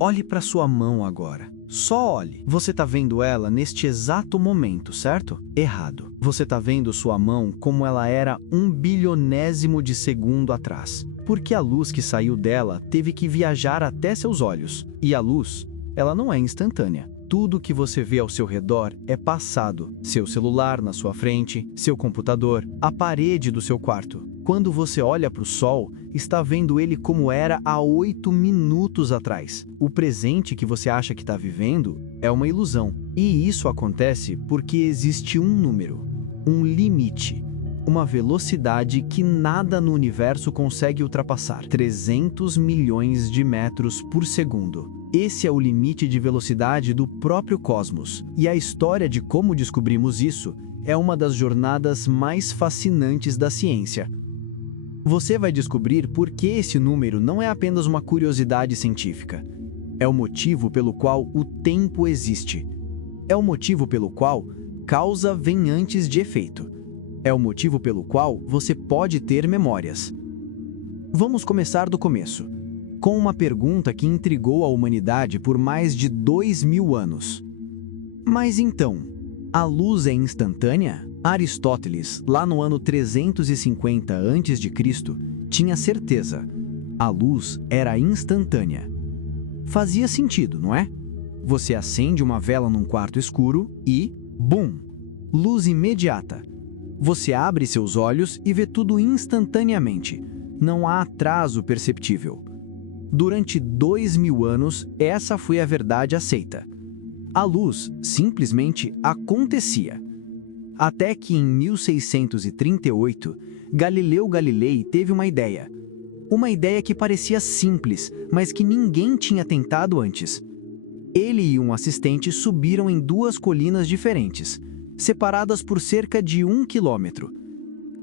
Olhe para sua mão agora. Só olhe. Você está vendo ela neste exato momento, certo? Errado. Você está vendo sua mão como ela era 1 bilionésimo de segundo atrás. Porque a luz que saiu dela teve que viajar até seus olhos. E a luz, ela não é instantânea. Tudo que você vê ao seu redor é passado. Seu celular na sua frente, seu computador, a parede do seu quarto. Quando você olha para o sol, está vendo ele como era há 8 minutos atrás. O presente que você acha que está vivendo é uma ilusão. E isso acontece porque existe um número, um limite, uma velocidade que nada no universo consegue ultrapassar. 300 milhões de metros por segundo. Esse é o limite de velocidade do próprio cosmos. E a história de como descobrimos isso é uma das jornadas mais fascinantes da ciência. Você vai descobrir por que esse número não é apenas uma curiosidade científica. É o motivo pelo qual o tempo existe. É o motivo pelo qual causa vem antes de efeito. É o motivo pelo qual você pode ter memórias. Vamos começar do começo, com uma pergunta que intrigou a humanidade por mais de 2000 anos. Mas então, a luz é instantânea? Aristóteles, lá no ano 350 a.C., tinha certeza. A luz era instantânea. Fazia sentido, não é? Você acende uma vela num quarto escuro e, bum! Luz imediata. Você abre seus olhos e vê tudo instantaneamente. Não há atraso perceptível. Durante 2000 anos, essa foi a verdade aceita. A luz simplesmente acontecia. Até que em 1638, Galileu Galilei teve uma ideia. Uma ideia que parecia simples, mas que ninguém tinha tentado antes. Ele e um assistente subiram em duas colinas diferentes, separadas por cerca de 1 quilômetro,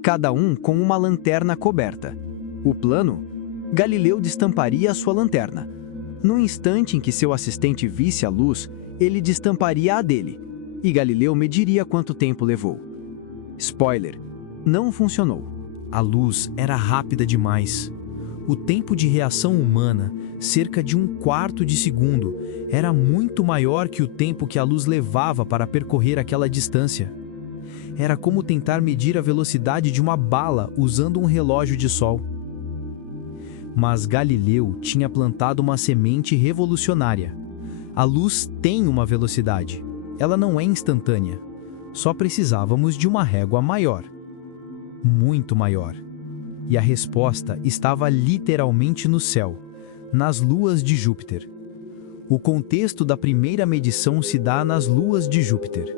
cada um com uma lanterna coberta. O plano? Galileu destamparia a sua lanterna. No instante em que seu assistente visse a luz, ele destamparia a dele, e Galileu mediria quanto tempo levou. Spoiler: não funcionou. A luz era rápida demais. O tempo de reação humana, cerca de 1/4 de segundo, era muito maior que o tempo que a luz levava para percorrer aquela distância. Era como tentar medir a velocidade de uma bala usando um relógio de sol. Mas Galileu tinha plantado uma semente revolucionária. A luz tem uma velocidade. Ela não é instantânea. Só precisávamos de uma régua maior. Muito maior. E a resposta estava literalmente no céu, nas luas de Júpiter. O contexto da primeira medição se dá nas luas de Júpiter.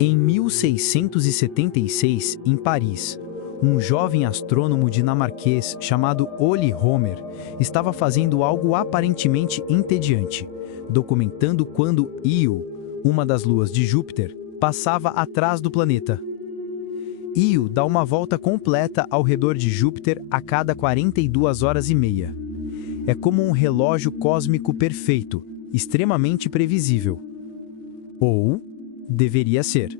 Em 1676, em Paris, um jovem astrônomo dinamarquês chamado Ole Homer estava fazendo algo aparentemente entediante, documentando quando Io, uma das luas de Júpiter, passava atrás do planeta. Io dá uma volta completa ao redor de Júpiter a cada 42 horas e meia. É como um relógio cósmico perfeito, extremamente previsível. Ou deveria ser.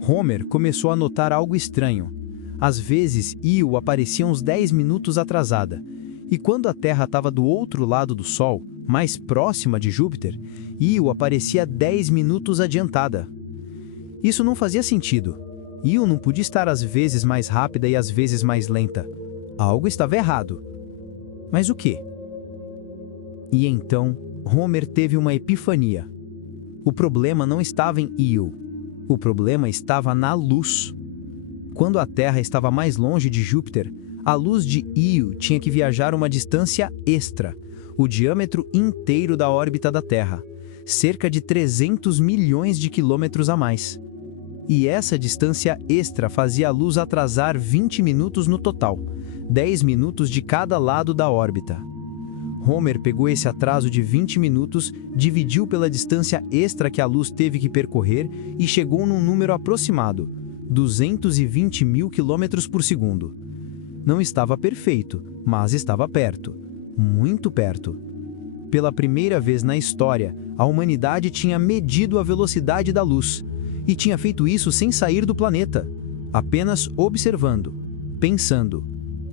Homer começou a notar algo estranho. Às vezes, Io aparecia uns 10 minutos atrasada, e quando a Terra estava do outro lado do Sol, mais próxima de Júpiter, Io aparecia 10 minutos adiantada. Isso não fazia sentido. Io não podia estar às vezes mais rápida e às vezes mais lenta. Algo estava errado. Mas o quê? E então, Homer teve uma epifania. O problema não estava em Io. O problema estava na luz. Quando a Terra estava mais longe de Júpiter, a luz de Io tinha que viajar uma distância extra, o diâmetro inteiro da órbita da Terra, cerca de 300 milhões de quilômetros a mais. E essa distância extra fazia a luz atrasar 20 minutos no total, 10 minutos de cada lado da órbita. Homer pegou esse atraso de 20 minutos, dividiu pela distância extra que a luz teve que percorrer e chegou num número aproximado, 220 mil quilômetros por segundo. Não estava perfeito, mas estava perto, muito perto. Pela primeira vez na história, a humanidade tinha medido a velocidade da luz, e tinha feito isso sem sair do planeta, apenas observando, pensando,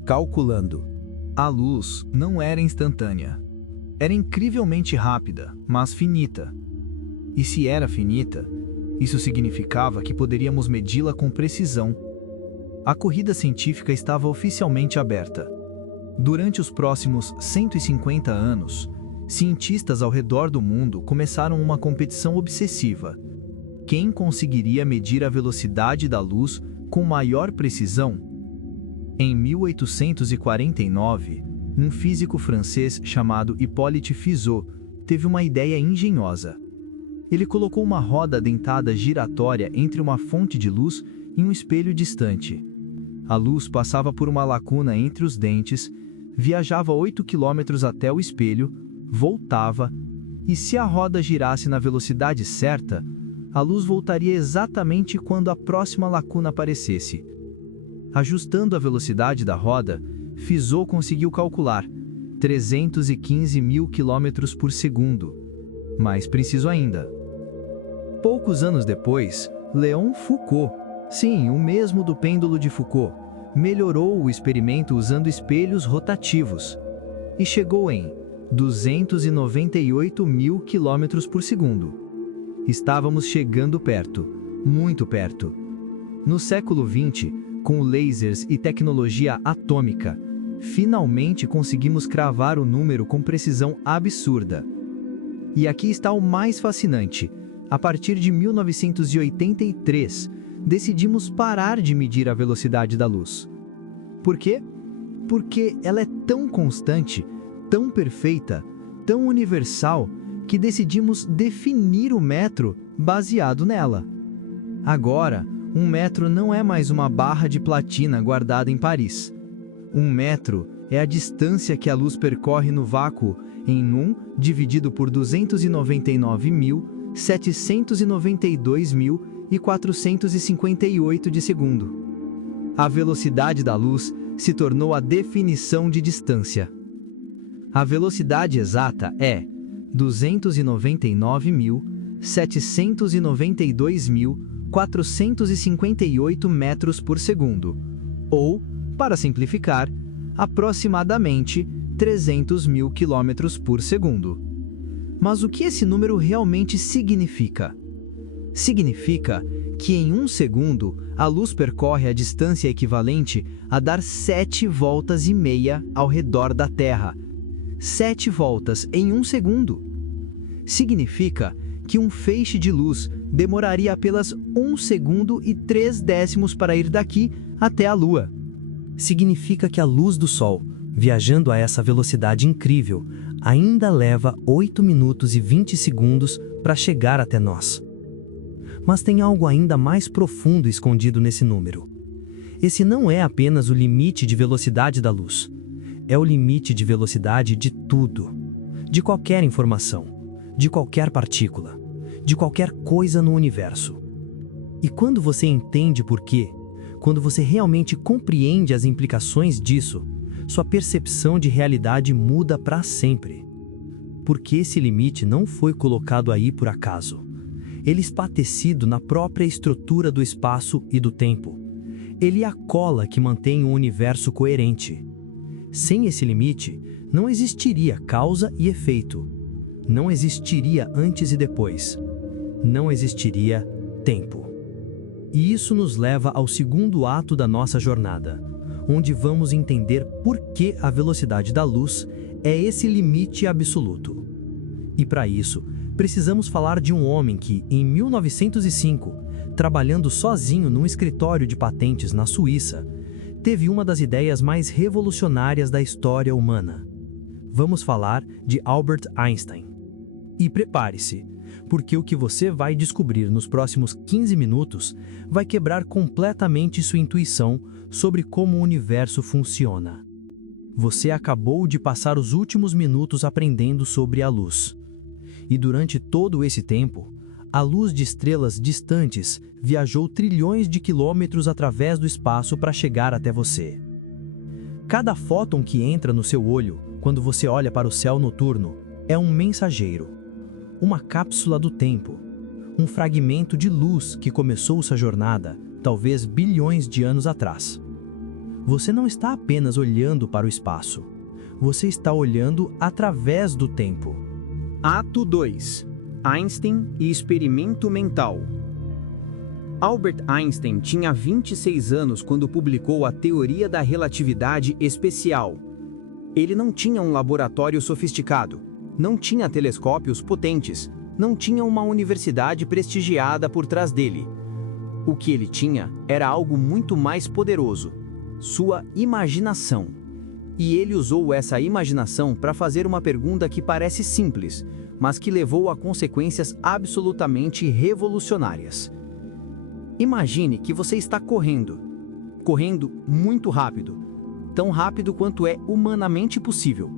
calculando. A luz não era instantânea. era incrivelmente rápida, mas finita. E se era finita, isso significava que poderíamos medi-la com precisão. A corrida científica estava oficialmente aberta. Durante os próximos 150 anos, cientistas ao redor do mundo começaram uma competição obsessiva. Quem conseguiria medir a velocidade da luz com maior precisão? Em 1849, um físico francês chamado Hippolyte Fizeau teve uma ideia engenhosa. Ele colocou uma roda dentada giratória entre uma fonte de luz e um espelho distante. A luz passava por uma lacuna entre os dentes, viajava 8 quilômetros até o espelho, voltava, e se a roda girasse na velocidade certa, a luz voltaria exatamente quando a próxima lacuna aparecesse. Ajustando a velocidade da roda, Fizeau conseguiu calcular 315 mil quilômetros por segundo. Mais preciso ainda. Poucos anos depois, Léon Foucault, sim, o mesmo do pêndulo de Foucault, melhorou o experimento usando espelhos rotativos e chegou em 298 mil quilômetros por segundo. Estávamos chegando perto, muito perto. No século XX, com lasers e tecnologia atômica, finalmente conseguimos cravar o número com precisão absurda. E aqui está o mais fascinante. A partir de 1983, decidimos parar de medir a velocidade da luz. Por quê? Porque ela é tão constante, tão perfeita, tão universal, que decidimos definir o metro baseado nela. Agora, um metro não é mais uma barra de platina guardada em Paris. Um metro é a distância que a luz percorre no vácuo em 1 dividido por 299.792.458 de segundo. A velocidade da luz se tornou a definição de distância. A velocidade exata é 299.792.458 metros por segundo, ou, para simplificar, aproximadamente 300 mil quilômetros por segundo. Mas o que esse número realmente significa? Significa que em 1 segundo a luz percorre a distância equivalente a dar 7 voltas e meia ao redor da Terra. 7 voltas em 1 segundo. Significa que um feixe de luz demoraria apenas 1 segundo e 3 décimos para ir daqui até a Lua. Significa que a luz do Sol, viajando a essa velocidade incrível, ainda leva 8 minutos e 20 segundos para chegar até nós. Mas tem algo ainda mais profundo escondido nesse número. Esse não é apenas o limite de velocidade da luz. É o limite de velocidade de tudo. De qualquer informação, de qualquer partícula, de qualquer coisa no universo. E quando você entende por quê, quando você realmente compreende as implicações disso, sua percepção de realidade muda para sempre. Porque esse limite não foi colocado aí por acaso. Ele está tecido na própria estrutura do espaço e do tempo. Ele é a cola que mantém o universo coerente. Sem esse limite, não existiria causa e efeito. Não existiria antes e depois. Não existiria tempo. E isso nos leva ao segundo ato da nossa jornada, onde vamos entender por que a velocidade da luz é esse limite absoluto. E para isso, precisamos falar de um homem que, em 1905, trabalhando sozinho num escritório de patentes na Suíça, teve uma das ideias mais revolucionárias da história humana. Vamos falar de Albert Einstein. E prepare-se, porque o que você vai descobrir nos próximos 15 minutos vai quebrar completamente sua intuição sobre como o universo funciona. Você acabou de passar os últimos minutos aprendendo sobre a luz. E durante todo esse tempo, a luz de estrelas distantes viajou trilhões de quilômetros através do espaço para chegar até você. Cada fóton que entra no seu olho, quando você olha para o céu noturno, é um mensageiro, uma cápsula do tempo, um fragmento de luz que começou sua jornada, talvez bilhões de anos atrás. Você não está apenas olhando para o espaço. Você está olhando através do tempo. Ato 2. Einstein e experimento mental. Albert Einstein tinha 26 anos quando publicou a teoria da relatividade especial. Ele não tinha um laboratório sofisticado, não tinha telescópios potentes, não tinha uma universidade prestigiada por trás dele. O que ele tinha era algo muito mais poderoso: sua imaginação. E ele usou essa imaginação para fazer uma pergunta que parece simples, mas que levou a consequências absolutamente revolucionárias. Imagine que você está correndo muito rápido, tão rápido quanto é humanamente possível.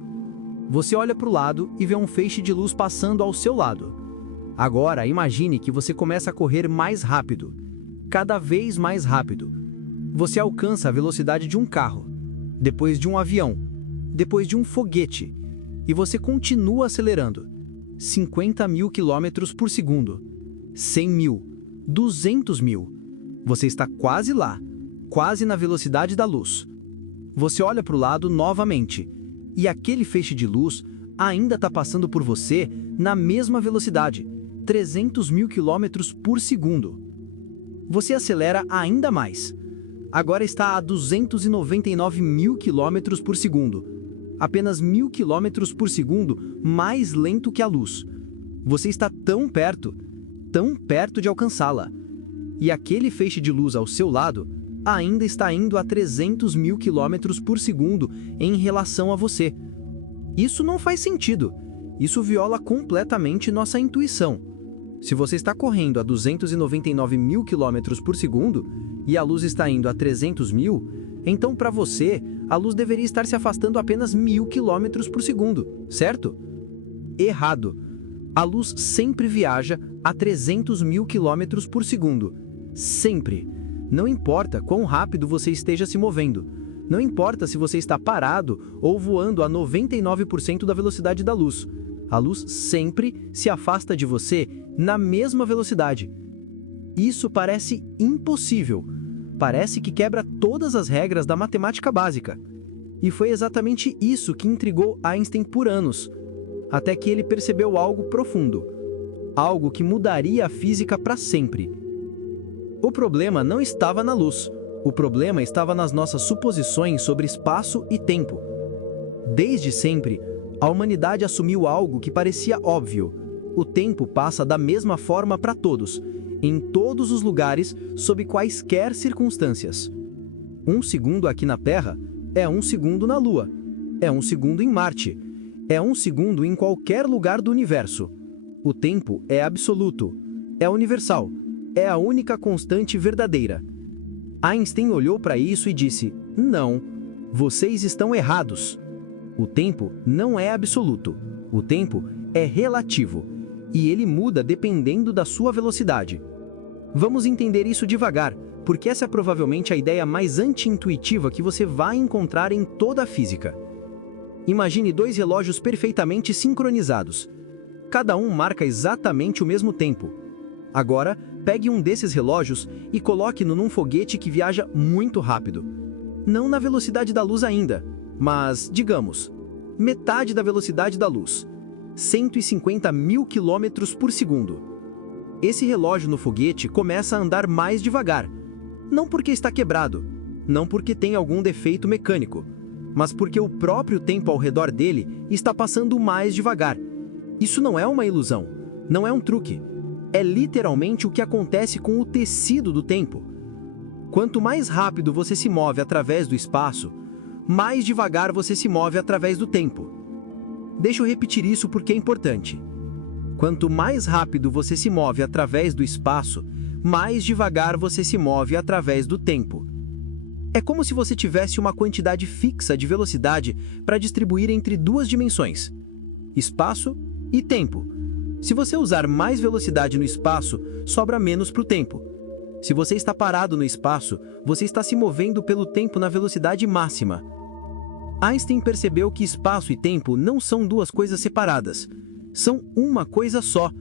Você olha para o lado e vê um feixe de luz passando ao seu lado. Agora imagine que você começa a correr mais rápido, cada vez mais rápido. Você alcança a velocidade de um carro, depois de um avião, depois de um foguete, e você continua acelerando. 50 mil quilômetros por segundo, 100 mil, 200 mil. Você está quase lá, quase na velocidade da luz. Você olha para o lado novamente, e aquele feixe de luz ainda está passando por você na mesma velocidade, 300 mil quilômetros por segundo. Você acelera ainda mais. Agora está a 299 mil quilômetros por segundo, apenas 1000 quilômetros por segundo mais lento que a luz. Você está tão perto de alcançá-la. E aquele feixe de luz ao seu lado ainda está indo a 300 mil quilômetros por segundo em relação a você. Isso não faz sentido. Isso viola completamente nossa intuição. Se você está correndo a 299 mil quilômetros por segundo e a luz está indo a 300 mil, então para você, a luz deveria estar se afastando apenas 1000 quilômetros por segundo, certo? Errado. A luz sempre viaja a 300 mil quilômetros por segundo. Sempre. Não importa quão rápido você esteja se movendo. Não importa se você está parado ou voando a 99% da velocidade da luz. A luz sempre se afasta de você na mesma velocidade. Isso parece impossível. Parece que quebra todas as regras da matemática básica. E foi exatamente isso que intrigou Einstein por anos, até que ele percebeu algo profundo, algo que mudaria a física para sempre. O problema não estava na luz, o problema estava nas nossas suposições sobre espaço e tempo. Desde sempre, a humanidade assumiu algo que parecia óbvio: o tempo passa da mesma forma para todos, em todos os lugares, sob quaisquer circunstâncias. 1 segundo aqui na Terra é 1 segundo na Lua, é 1 segundo em Marte, é 1 segundo em qualquer lugar do universo. O tempo é absoluto, é universal, é a única constante verdadeira. Einstein olhou para isso e disse: não, vocês estão errados. O tempo não é absoluto, o tempo é relativo, e ele muda dependendo da sua velocidade. Vamos entender isso devagar, porque essa é provavelmente a ideia mais anti-intuitiva que você vai encontrar em toda a física. Imagine 2 relógios perfeitamente sincronizados. Cada um marca exatamente o mesmo tempo. Agora, pegue um desses relógios e coloque-no num foguete que viaja muito rápido. Não na velocidade da luz ainda, mas, digamos, metade da velocidade da luz. 150 mil quilômetros por segundo. Esse relógio no foguete começa a andar mais devagar. Não porque está quebrado, não porque tem algum defeito mecânico, mas porque o próprio tempo ao redor dele está passando mais devagar. Isso não é uma ilusão, não é um truque. É literalmente o que acontece com o tecido do tempo. Quanto mais rápido você se move através do espaço, mais devagar você se move através do tempo. Deixa eu repetir isso porque é importante. Quanto mais rápido você se move através do espaço, mais devagar você se move através do tempo. É como se você tivesse uma quantidade fixa de velocidade para distribuir entre 2 dimensões: espaço e tempo. Se você usar mais velocidade no espaço, sobra menos para o tempo. Se você está parado no espaço, você está se movendo pelo tempo na velocidade máxima. Einstein percebeu que espaço e tempo não são 2 coisas separadas. São uma coisa só,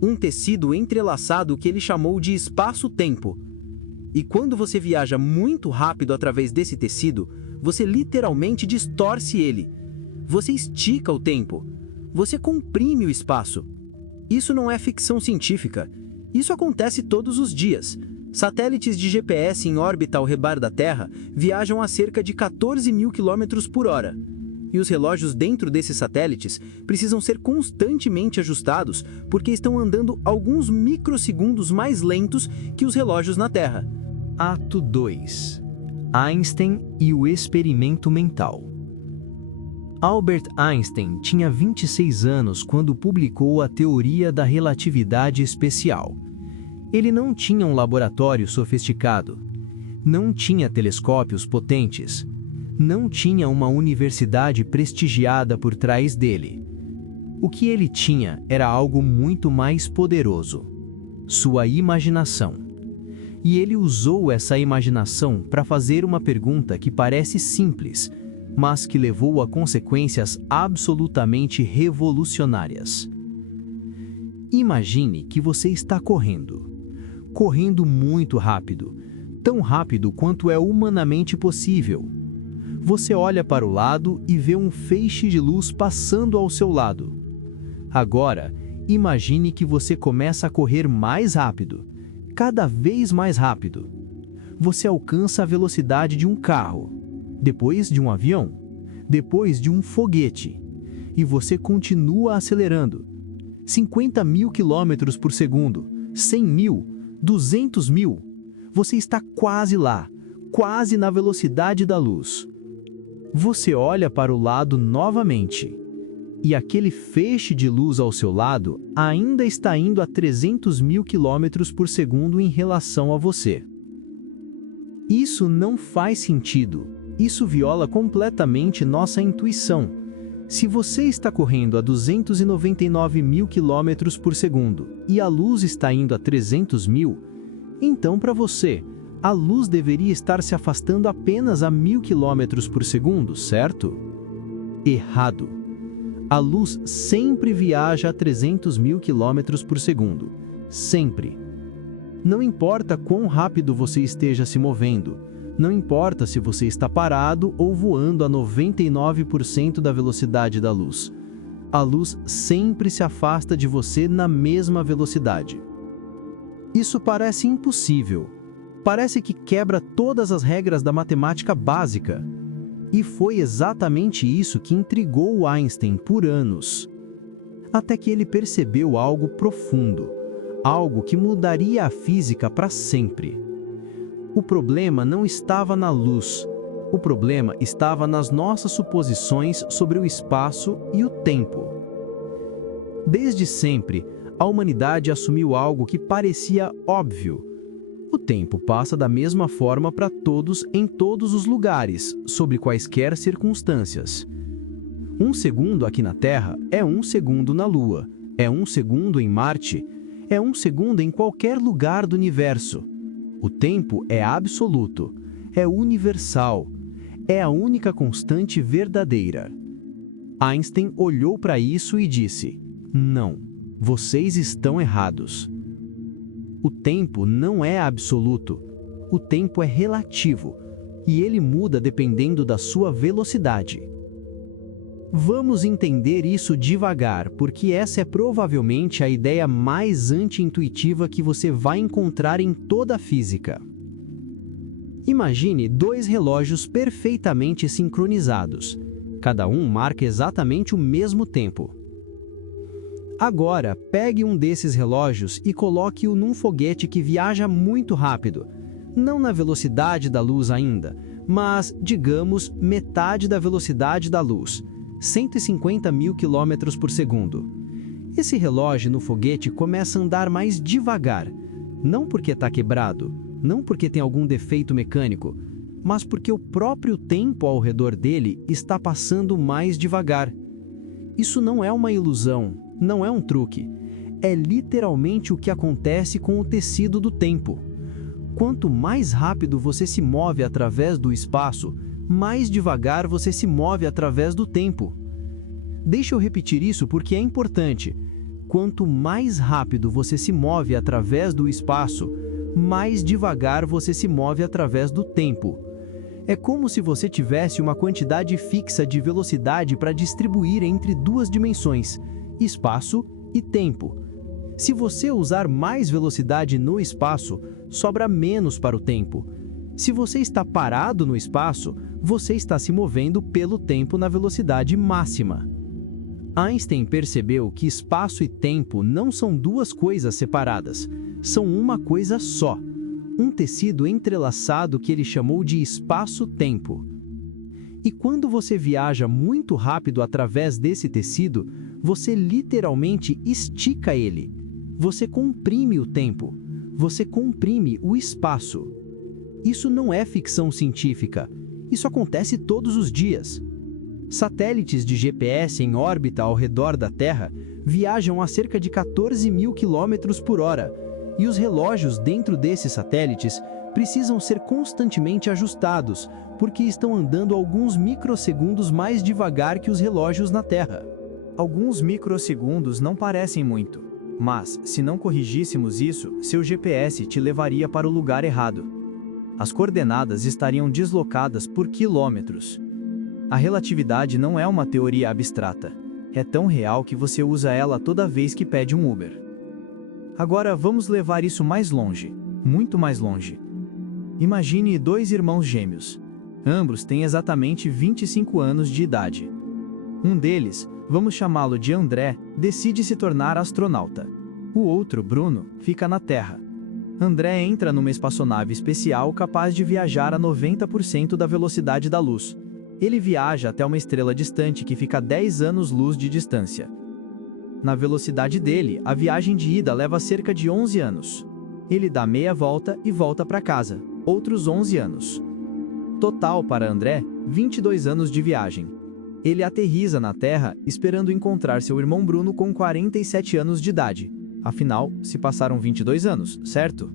um tecido entrelaçado que ele chamou de espaço-tempo. E quando você viaja muito rápido através desse tecido, você literalmente distorce ele. Você estica o tempo. Você comprime o espaço. Isso não é ficção científica. Isso acontece todos os dias. Satélites de GPS em órbita ao redor da Terra viajam a cerca de 14.000 km por hora. E os relógios dentro desses satélites precisam ser constantemente ajustados porque estão andando alguns microsegundos mais lentos que os relógios na Terra. Ato 2. Einstein e o experimento mental. Albert Einstein tinha 26 anos quando publicou a teoria da relatividade especial. Ele não tinha um laboratório sofisticado, não tinha telescópios potentes, não tinha uma universidade prestigiada por trás dele. O que ele tinha era algo muito mais poderoso: sua imaginação. E ele usou essa imaginação para fazer uma pergunta que parece simples, mas que levou a consequências absolutamente revolucionárias. Imagine que você está correndo muito rápido, tão rápido quanto é humanamente possível. Você olha para o lado e vê um feixe de luz passando ao seu lado. Agora, imagine que você começa a correr mais rápido, cada vez mais rápido. Você alcança a velocidade de um carro, depois de um avião, depois de um foguete, e você continua acelerando. 50.000 km por segundo, 100.000, 200.000. Você está quase lá, quase na velocidade da luz. Você olha para o lado novamente, e aquele feixe de luz ao seu lado ainda está indo a 300.000 km por segundo em relação a você. Isso não faz sentido. Isso viola completamente nossa intuição. Se você está correndo a 299.000 km por segundo e a luz está indo a 300.000, então para você, a luz deveria estar se afastando apenas a 1.000 km por segundo, certo? Errado. A luz sempre viaja a 300.000 km por segundo. Sempre. Não importa quão rápido você esteja se movendo. Não importa se você está parado ou voando a 99% da velocidade da luz. A luz sempre se afasta de você na mesma velocidade. Isso parece impossível. Parece que quebra todas as regras da matemática básica. E foi exatamente isso que intrigou Einstein por anos. Até que ele percebeu algo profundo, algo que mudaria a física para sempre. O problema não estava na luz. O problema estava nas nossas suposições sobre o espaço e o tempo. Desde sempre, a humanidade assumiu algo que parecia óbvio. O tempo passa da mesma forma para todos em todos os lugares, sob quaisquer circunstâncias. 1 segundo aqui na Terra é 1 segundo na Lua, é 1 segundo em Marte, é 1 segundo em qualquer lugar do universo. O tempo é absoluto, é universal, é a única constante verdadeira. Einstein olhou para isso e disse: "Não, vocês estão errados. O tempo não é absoluto, o tempo é relativo, e ele muda dependendo da sua velocidade." Vamos entender isso devagar, porque essa é provavelmente a ideia mais anti-intuitiva que você vai encontrar em toda a física. Imagine 2 relógios perfeitamente sincronizados. Cada um marca exatamente o mesmo tempo. Agora, pegue um desses relógios e coloque-o num foguete que viaja muito rápido. Não na velocidade da luz ainda, mas, digamos, metade da velocidade da luz. 150.000 km por segundo. Esse relógio no foguete começa a andar mais devagar, não porque está quebrado, não porque tem algum defeito mecânico, mas porque o próprio tempo ao redor dele está passando mais devagar. Isso não é uma ilusão, não é um truque. É literalmente o que acontece com o tecido do tempo. Quanto mais rápido você se move através do espaço, mais devagar você se move através do tempo. Deixa eu repetir isso porque é importante. Quanto mais rápido você se move através do espaço, mais devagar você se move através do tempo. É como se você tivesse uma quantidade fixa de velocidade para distribuir entre duas dimensões, espaço e tempo. Se você usar mais velocidade no espaço, sobra menos para o tempo. Se você está parado no espaço, você está se movendo pelo tempo na velocidade máxima. Einstein percebeu que espaço e tempo não são duas coisas separadas, são uma coisa só. Um tecido entrelaçado que ele chamou de espaço-tempo. E quando você viaja muito rápido através desse tecido, você literalmente estica ele. Você comprime o tempo. Você comprime o espaço. Isso não é ficção científica. Isso acontece todos os dias. Satélites de GPS em órbita ao redor da Terra viajam a cerca de 14 mil quilômetros por hora. E os relógios dentro desses satélites precisam ser constantemente ajustados, porque estão andando alguns microsegundos mais devagar que os relógios na Terra. Alguns microsegundos não parecem muito, mas, se não corrigíssemos isso, seu GPS te levaria para o lugar errado. As coordenadas estariam deslocadas por quilômetros. A relatividade não é uma teoria abstrata. É tão real que você usa ela toda vez que pede um Uber. Agora vamos levar isso mais longe, muito mais longe. Imagine dois irmãos gêmeos. Ambos têm exatamente 25 anos de idade. Um deles, vamos chamá-lo de André, decide se tornar astronauta. O outro, Bruno, fica na Terra. André entra numa espaçonave especial capaz de viajar a 90% da velocidade da luz. Ele viaja até uma estrela distante que fica a 10 anos-luz de distância. Na velocidade dele, a viagem de ida leva cerca de 11 anos. Ele dá meia volta e volta para casa, outros 11 anos. Total para André, 22 anos de viagem. Ele aterriza na Terra esperando encontrar seu irmão Bruno com 47 anos de idade. Afinal, se passaram 22 anos, certo?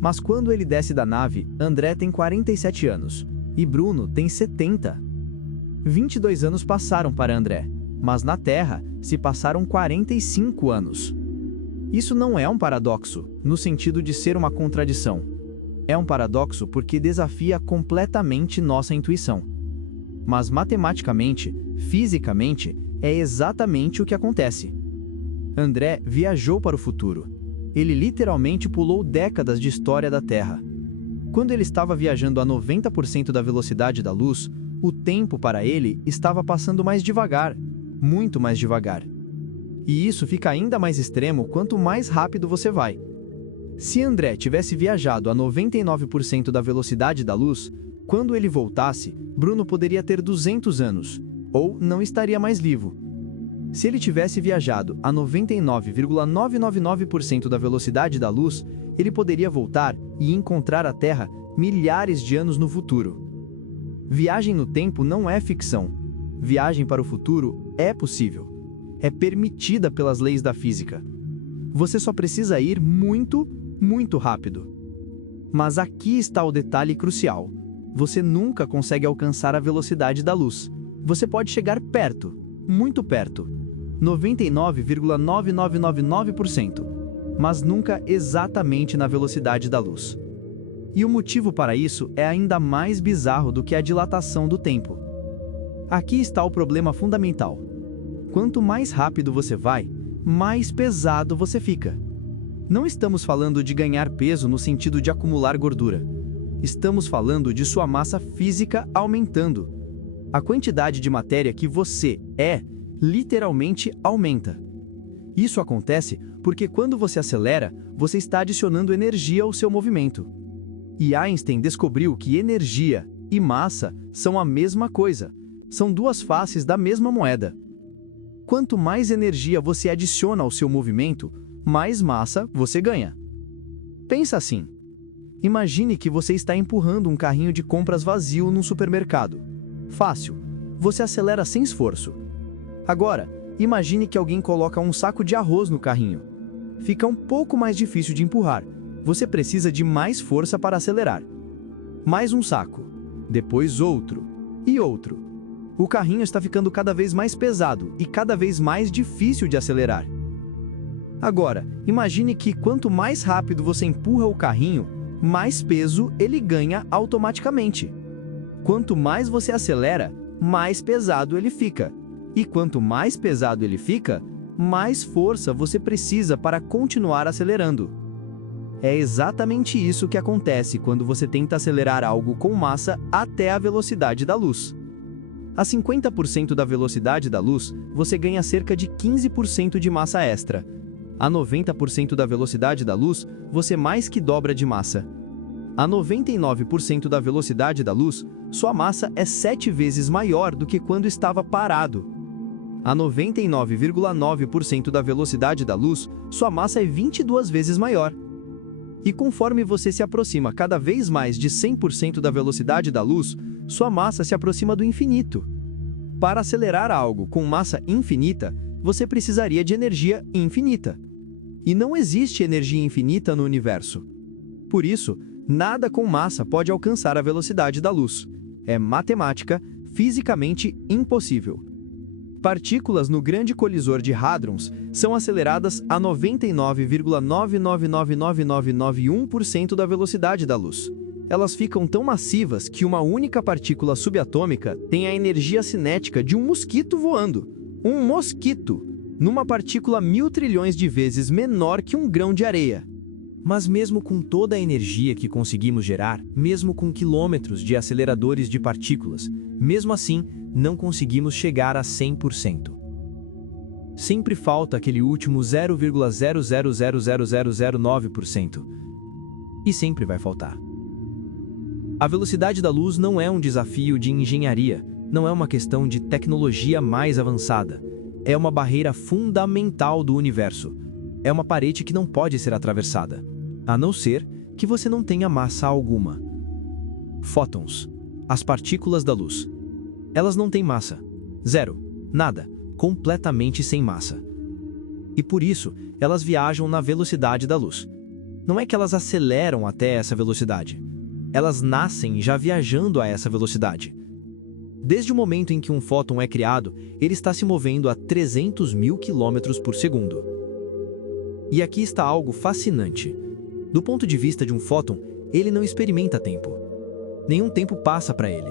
Mas quando ele desce da nave, André tem 47 anos e Bruno tem 70. 22 anos passaram para André, mas na Terra se passaram 45 anos. Isso não é um paradoxo, no sentido de ser uma contradição. É um paradoxo porque desafia completamente nossa intuição. Mas matematicamente, fisicamente, é exatamente o que acontece. André viajou para o futuro. Ele literalmente pulou décadas de história da Terra. Quando ele estava viajando a 90% da velocidade da luz, o tempo para ele estava passando mais devagar, muito mais devagar. E isso fica ainda mais extremo quanto mais rápido você vai. Se André tivesse viajado a 99% da velocidade da luz, quando ele voltasse, Bruno poderia ter 200 anos, ou não estaria mais vivo. Se ele tivesse viajado a 99,999% da velocidade da luz, ele poderia voltar e encontrar a Terra milhares de anos no futuro. Viagem no tempo não é ficção. Viagem para o futuro é possível. É permitida pelas leis da física. Você só precisa ir muito, muito rápido. Mas aqui está o detalhe crucial. Você nunca consegue alcançar a velocidade da luz. Você pode chegar perto, muito perto, 99,9999%, mas nunca exatamente na velocidade da luz. E o motivo para isso é ainda mais bizarro do que a dilatação do tempo. Aqui está o problema fundamental. Quanto mais rápido você vai, mais pesado você fica. Não estamos falando de ganhar peso no sentido de acumular gordura. Estamos falando de sua massa física aumentando. A quantidade de matéria que você é, literalmente aumenta. Isso acontece porque quando você acelera, você está adicionando energia ao seu movimento. E Einstein descobriu que energia e massa são a mesma coisa. São duas faces da mesma moeda. Quanto mais energia você adiciona ao seu movimento, mais massa você ganha. Pensa assim. Imagine que você está empurrando um carrinho de compras vazio num supermercado. Fácil. Você acelera sem esforço. Agora, imagine que alguém coloca um saco de arroz no carrinho. Fica um pouco mais difícil de empurrar. Você precisa de mais força para acelerar. Mais um saco. Depois outro. E outro. O carrinho está ficando cada vez mais pesado e cada vez mais difícil de acelerar. Agora, imagine que quanto mais rápido você empurra o carrinho, mais peso ele ganha automaticamente. Quanto mais você acelera, mais pesado ele fica. E quanto mais pesado ele fica, mais força você precisa para continuar acelerando. É exatamente isso que acontece quando você tenta acelerar algo com massa até a velocidade da luz. A 50% da velocidade da luz, você ganha cerca de 15% de massa extra. A 90% da velocidade da luz, você mais que dobra de massa. A 99% da velocidade da luz, sua massa é 7 vezes maior do que quando estava parado. A 99,9% da velocidade da luz, sua massa é 22 vezes maior. E conforme você se aproxima cada vez mais de 100% da velocidade da luz, sua massa se aproxima do infinito. Para acelerar algo com massa infinita, você precisaria de energia infinita. E não existe energia infinita no universo. Por isso, nada com massa pode alcançar a velocidade da luz. É matemática, fisicamente impossível. Partículas no grande colisor de hadrons são aceleradas a 99,9999991% da velocidade da luz. Elas ficam tão massivas que uma única partícula subatômica tem a energia cinética de um mosquito voando. Um mosquito! Numa partícula 1000 trilhões de vezes menor que um grão de areia. Mas mesmo com toda a energia que conseguimos gerar, mesmo com quilômetros de aceleradores de partículas, mesmo assim, não conseguimos chegar a 100%. Sempre falta aquele último 0,0000009%. E sempre vai faltar. A velocidade da luz não é um desafio de engenharia, não é uma questão de tecnologia mais avançada. É uma barreira fundamental do universo. É uma parede que não pode ser atravessada, a não ser que você não tenha massa alguma. Fótons, as partículas da luz. Elas não têm massa. Zero. Nada. Completamente sem massa. E por isso, elas viajam na velocidade da luz. Não é que elas aceleram até essa velocidade. Elas nascem já viajando a essa velocidade. Desde o momento em que um fóton é criado, ele está se movendo a 300 mil quilômetros por segundo. E aqui está algo fascinante. Do ponto de vista de um fóton, ele não experimenta tempo. Nenhum tempo passa para ele.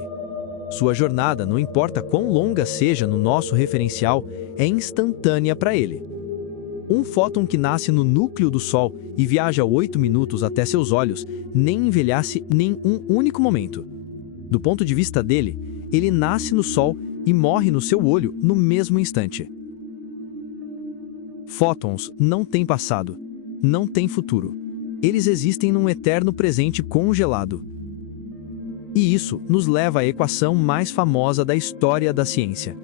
Sua jornada, não importa quão longa seja no nosso referencial, é instantânea para ele. Um fóton que nasce no núcleo do Sol e viaja 8 minutos até seus olhos nem envelhece nem um único momento. Do ponto de vista dele, ele nasce no Sol e morre no seu olho no mesmo instante. Fótons não têm passado, não têm futuro. Eles existem num eterno presente congelado. E isso nos leva à equação mais famosa da história da ciência.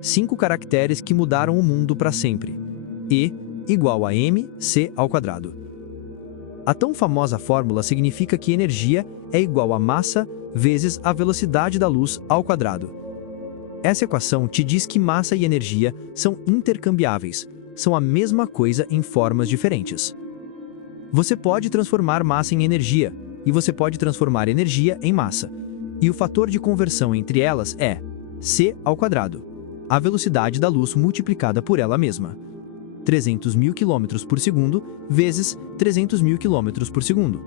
5 caracteres que mudaram o mundo para sempre. E igual a mc². A tão famosa fórmula significa que energia é igual a massa vezes a velocidade da luz ao quadrado. Essa equação te diz que massa e energia são intercambiáveis, são a mesma coisa em formas diferentes. Você pode transformar massa em energia, e você pode transformar energia em massa. E o fator de conversão entre elas é c², a velocidade da luz multiplicada por ela mesma. 300 mil km por segundo vezes 300 mil km por segundo.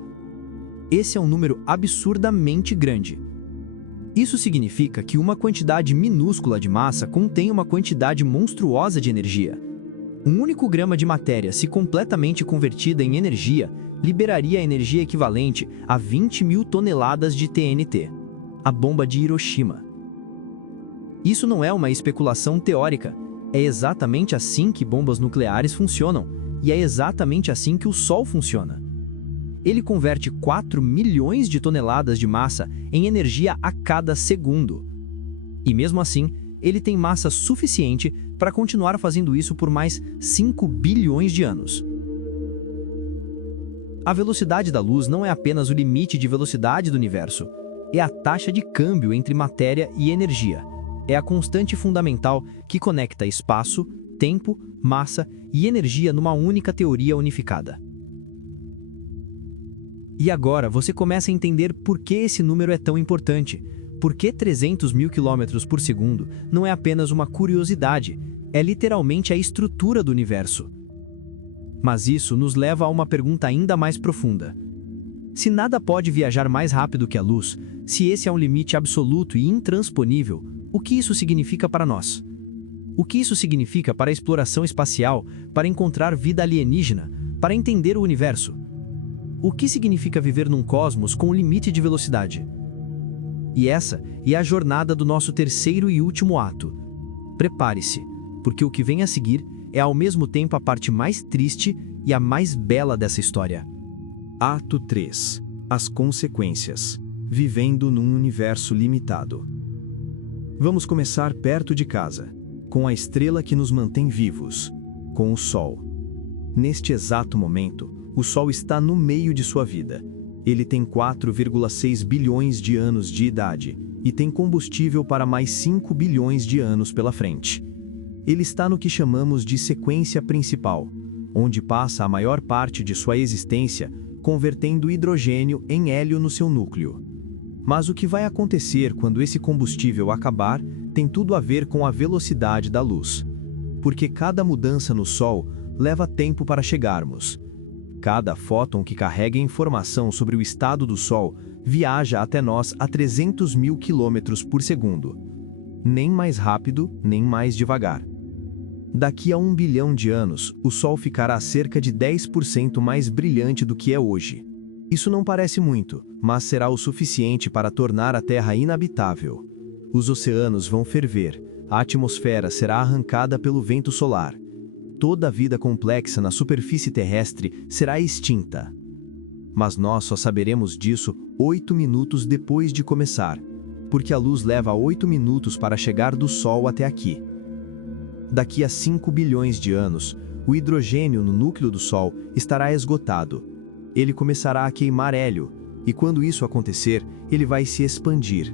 Esse é um número absurdamente grande. Isso significa que uma quantidade minúscula de massa contém uma quantidade monstruosa de energia. Um único grama de matéria, se completamente convertida em energia, liberaria energia equivalente a 20 mil toneladas de TNT, a bomba de Hiroshima. Isso não é uma especulação teórica, é exatamente assim que bombas nucleares funcionam, e é exatamente assim que o Sol funciona. Ele converte 4 milhões de toneladas de massa em energia a cada segundo. E mesmo assim, ele tem massa suficiente para continuar fazendo isso por mais 5 bilhões de anos. A velocidade da luz não é apenas o limite de velocidade do universo, é a taxa de câmbio entre matéria e energia. É a constante fundamental que conecta espaço, tempo, massa e energia numa única teoria unificada. E agora você começa a entender por que esse número é tão importante. Por que 300 mil km por segundo não é apenas uma curiosidade, é literalmente a estrutura do universo. Mas isso nos leva a uma pergunta ainda mais profunda. Se nada pode viajar mais rápido que a luz, se esse é um limite absoluto e intransponível, o que isso significa para nós? O que isso significa para a exploração espacial, para encontrar vida alienígena, para entender o universo? O que significa viver num cosmos com um limite de velocidade? E essa é a jornada do nosso terceiro e último ato. Prepare-se, porque o que vem a seguir é ao mesmo tempo a parte mais triste e a mais bela dessa história. Ato 3. As consequências. Vivendo num universo limitado. Vamos começar perto de casa, com a estrela que nos mantém vivos, com o Sol. Neste exato momento, o Sol está no meio de sua vida. Ele tem 4,6 bilhões de anos de idade e tem combustível para mais 5 bilhões de anos pela frente. Ele está no que chamamos de sequência principal, onde passa a maior parte de sua existência convertendo hidrogênio em hélio no seu núcleo. Mas o que vai acontecer quando esse combustível acabar tem tudo a ver com a velocidade da luz. Porque cada mudança no Sol leva tempo para chegarmos. Cada fóton que carrega informação sobre o estado do Sol viaja até nós a 300 mil quilômetros por segundo. Nem mais rápido, nem mais devagar. Daqui a 1 bilhão de anos, o Sol ficará cerca de 10% mais brilhante do que é hoje. Isso não parece muito, mas será o suficiente para tornar a Terra inabitável. Os oceanos vão ferver, a atmosfera será arrancada pelo vento solar. Toda a vida complexa na superfície terrestre será extinta. Mas nós só saberemos disso 8 minutos depois de começar, porque a luz leva 8 minutos para chegar do Sol até aqui. Daqui a 5 bilhões de anos, o hidrogênio no núcleo do Sol estará esgotado. Ele começará a queimar hélio, e quando isso acontecer, ele vai se expandir.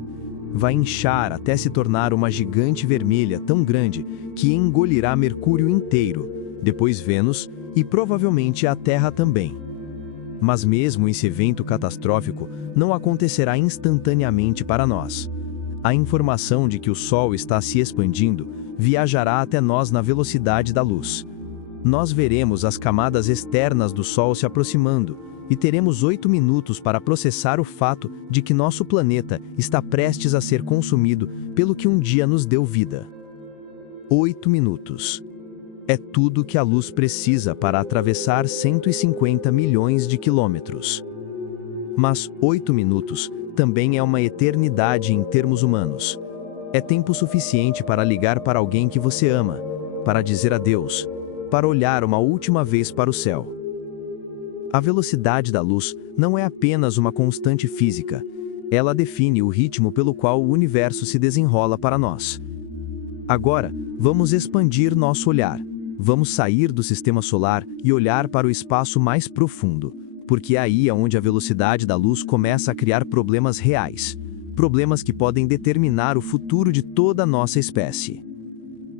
Vai inchar até se tornar uma gigante vermelha tão grande que engolirá Mercúrio inteiro, depois Vênus e provavelmente a Terra também. Mas mesmo esse evento catastrófico não acontecerá instantaneamente para nós. A informação de que o Sol está se expandindo viajará até nós na velocidade da luz. Nós veremos as camadas externas do Sol se aproximando e teremos 8 minutos para processar o fato de que nosso planeta está prestes a ser consumido pelo que um dia nos deu vida. 8 minutos. É tudo que a luz precisa para atravessar 150 milhões de quilômetros. Mas 8 minutos também é uma eternidade em termos humanos. É tempo suficiente para ligar para alguém que você ama, para dizer adeus, para olhar uma última vez para o céu. A velocidade da luz não é apenas uma constante física, ela define o ritmo pelo qual o universo se desenrola para nós. Agora, vamos expandir nosso olhar. Vamos sair do sistema solar e olhar para o espaço mais profundo, porque aí é onde a velocidade da luz começa a criar problemas reais, problemas que podem determinar o futuro de toda a nossa espécie.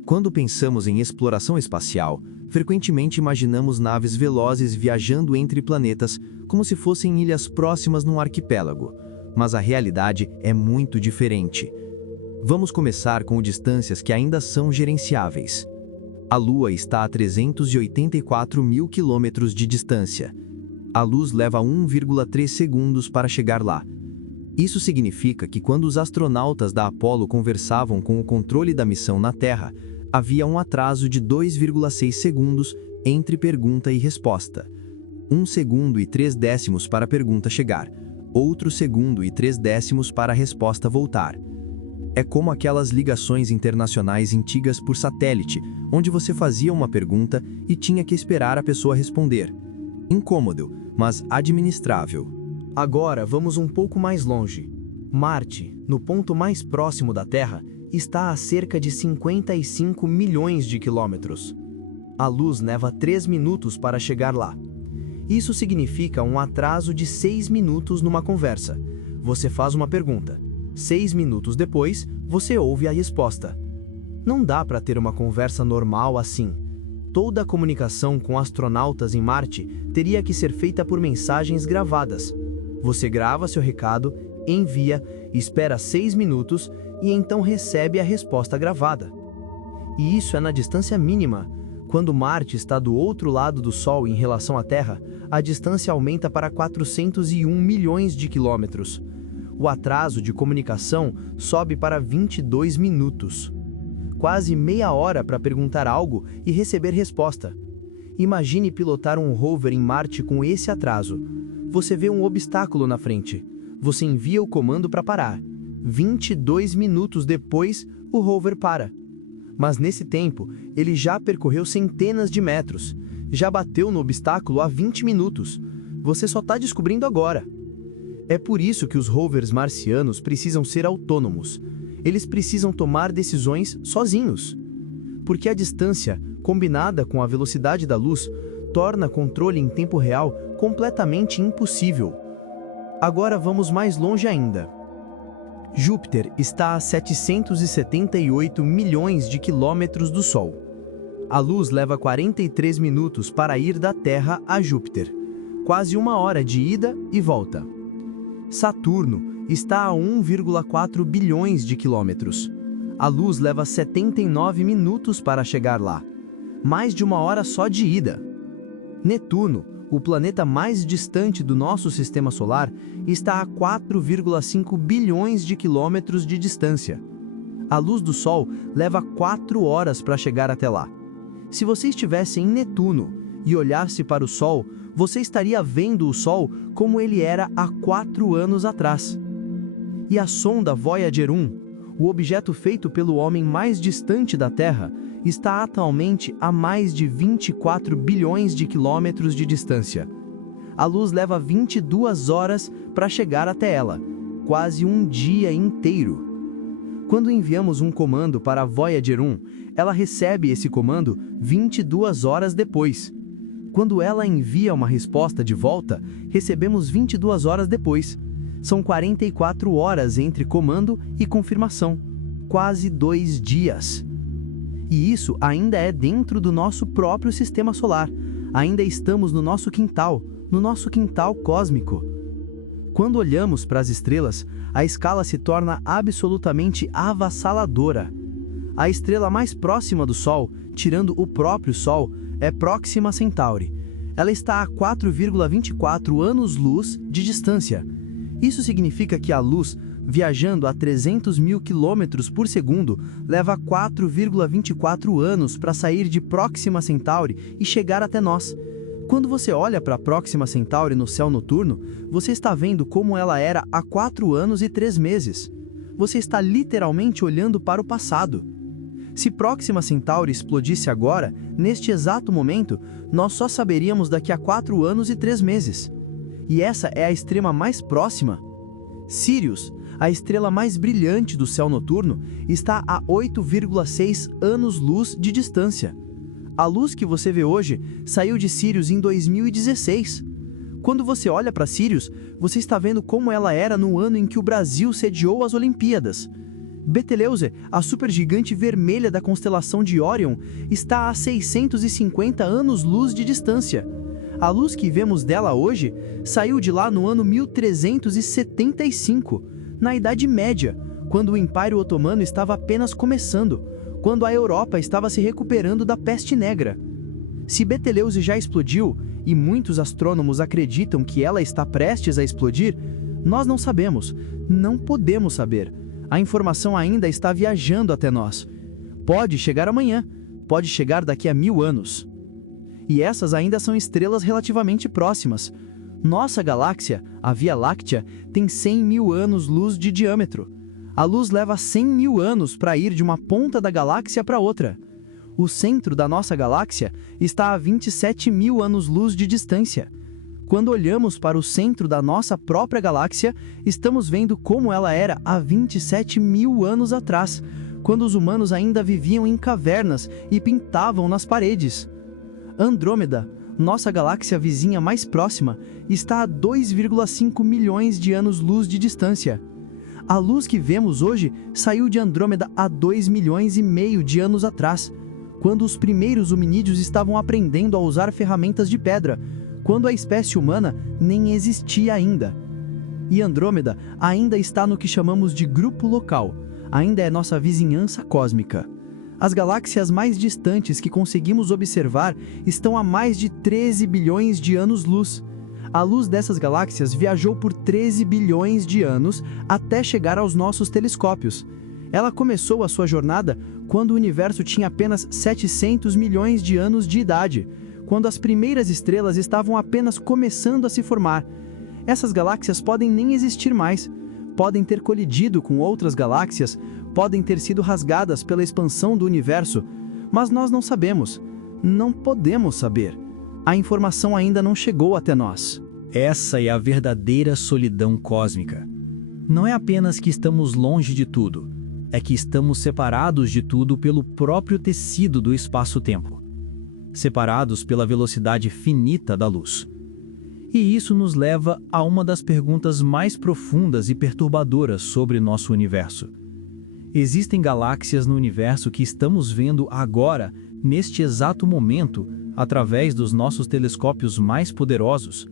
Quando pensamos em exploração espacial, frequentemente imaginamos naves velozes viajando entre planetas como se fossem ilhas próximas num arquipélago, mas a realidade é muito diferente. Vamos começar com distâncias que ainda são gerenciáveis. A Lua está a 384 mil quilômetros de distância. A luz leva 1,3 segundos para chegar lá. Isso significa que quando os astronautas da Apollo conversavam com o controle da missão na Terra, havia um atraso de 2,6 segundos entre pergunta e resposta. 1 segundo e 3 décimos para a pergunta chegar, outro segundo e 3 décimos para a resposta voltar. É como aquelas ligações internacionais antigas por satélite, onde você fazia uma pergunta e tinha que esperar a pessoa responder. Incômodo, mas administrável. Agora vamos um pouco mais longe. Marte, no ponto mais próximo da Terra, está a cerca de 55 milhões de quilômetros. A luz leva 3 minutos para chegar lá. Isso significa um atraso de 6 minutos numa conversa. Você faz uma pergunta. 6 minutos depois, você ouve a resposta. Não dá para ter uma conversa normal assim. Toda a comunicação com astronautas em Marte teria que ser feita por mensagens gravadas. Você grava seu recado, envia, espera 6 minutos e então recebe a resposta gravada. E isso é na distância mínima. Quando Marte está do outro lado do Sol em relação à Terra, a distância aumenta para 401 milhões de quilômetros. O atraso de comunicação sobe para 22 minutos. Quase meia hora para perguntar algo e receber resposta. Imagine pilotar um rover em Marte com esse atraso. Você vê um obstáculo na frente. Você envia o comando para parar. 22 minutos depois, o rover para. Mas nesse tempo, ele já percorreu centenas de metros. Já bateu no obstáculo há 20 minutos. Você só está descobrindo agora. É por isso que os rovers marcianos precisam ser autônomos. Eles precisam tomar decisões sozinhos. Porque a distância, combinada com a velocidade da luz, torna controle em tempo real completamente impossível. Agora vamos mais longe ainda. Júpiter está a 778 milhões de quilômetros do Sol. A luz leva 43 minutos para ir da Terra a Júpiter, quase uma hora de ida e volta. Saturno está a 1,4 bilhões de quilômetros. A luz leva 79 minutos para chegar lá, mais de uma hora só de ida. Netuno, o planeta mais distante do nosso sistema solar, está a 4,5 bilhões de quilômetros de distância. A luz do Sol leva 4 horas para chegar até lá. Se você estivesse em Netuno e olhasse para o Sol, você estaria vendo o Sol como ele era há 4 anos atrás. E a sonda Voyager 1, o objeto feito pelo homem mais distante da Terra, está atualmente a mais de 24 bilhões de quilômetros de distância. A luz leva 22 horas para chegar até ela, quase um dia inteiro. Quando enviamos um comando para a Voyager 1, ela recebe esse comando 22 horas depois. Quando ela envia uma resposta de volta, recebemos 22 horas depois. São 44 horas entre comando e confirmação, quase 2 dias. E isso ainda é dentro do nosso próprio sistema solar. Ainda estamos no nosso quintal cósmico. Quando olhamos para as estrelas, a escala se torna absolutamente avassaladora. A estrela mais próxima do Sol, tirando o próprio Sol, é Próxima Centauri. Ela está a 4,24 anos-luz de distância. Isso significa que a luz, viajando a 300 mil quilômetros por segundo, leva 4,24 anos para sair de Próxima Centauri e chegar até nós. Quando você olha para a Próxima Centauri no céu noturno, você está vendo como ela era há 4 anos e 3 meses. Você está literalmente olhando para o passado. Se Próxima Centauri explodisse agora, neste exato momento, nós só saberíamos daqui a 4 anos e 3 meses. E essa é a estrela mais próxima. Sirius, a estrela mais brilhante do céu noturno, está a 8,6 anos-luz de distância. A luz que você vê hoje saiu de Sirius em 2016. Quando você olha para Sirius, você está vendo como ela era no ano em que o Brasil sediou as Olimpíadas. Betelgeuse, a supergigante vermelha da constelação de Órion, está a 650 anos-luz de distância. A luz que vemos dela hoje saiu de lá no ano 1375, na Idade Média, quando o Império Otomano estava apenas começando, quando a Europa estava se recuperando da peste negra. Se Betelgeuse já explodiu, e muitos astrônomos acreditam que ela está prestes a explodir, nós não sabemos, não podemos saber. A informação ainda está viajando até nós. Pode chegar amanhã, pode chegar daqui a 1000 anos. E essas ainda são estrelas relativamente próximas. Nossa galáxia, a Via Láctea, tem 100 mil anos-luz de diâmetro. A luz leva 100 mil anos para ir de uma ponta da galáxia para outra. O centro da nossa galáxia está a 27 mil anos-luz de distância. Quando olhamos para o centro da nossa própria galáxia, estamos vendo como ela era há 27 mil anos atrás, quando os humanos ainda viviam em cavernas e pintavam nas paredes. Andrômeda, nossa galáxia vizinha mais próxima, está a 2,5 milhões de anos-luz de distância. A luz que vemos hoje saiu de Andrômeda há 2,5 milhões de anos atrás, quando os primeiros hominídeos estavam aprendendo a usar ferramentas de pedra, quando a espécie humana nem existia ainda. E Andrômeda ainda está no que chamamos de grupo local, ainda é nossa vizinhança cósmica. As galáxias mais distantes que conseguimos observar estão a mais de 13 bilhões de anos-luz. A luz dessas galáxias viajou por 13 bilhões de anos até chegar aos nossos telescópios. Ela começou a sua jornada quando o universo tinha apenas 700 milhões de anos de idade, quando as primeiras estrelas estavam apenas começando a se formar. Essas galáxias podem nem existir mais, podem ter colidido com outras galáxias, podem ter sido rasgadas pela expansão do universo, mas nós não sabemos, não podemos saber. A informação ainda não chegou até nós. Essa é a verdadeira solidão cósmica. Não é apenas que estamos longe de tudo, é que estamos separados de tudo pelo próprio tecido do espaço-tempo, separados pela velocidade finita da luz. E isso nos leva a uma das perguntas mais profundas e perturbadoras sobre nosso universo. Existem galáxias no universo que estamos vendo agora, neste exato momento, através dos nossos telescópios mais poderosos.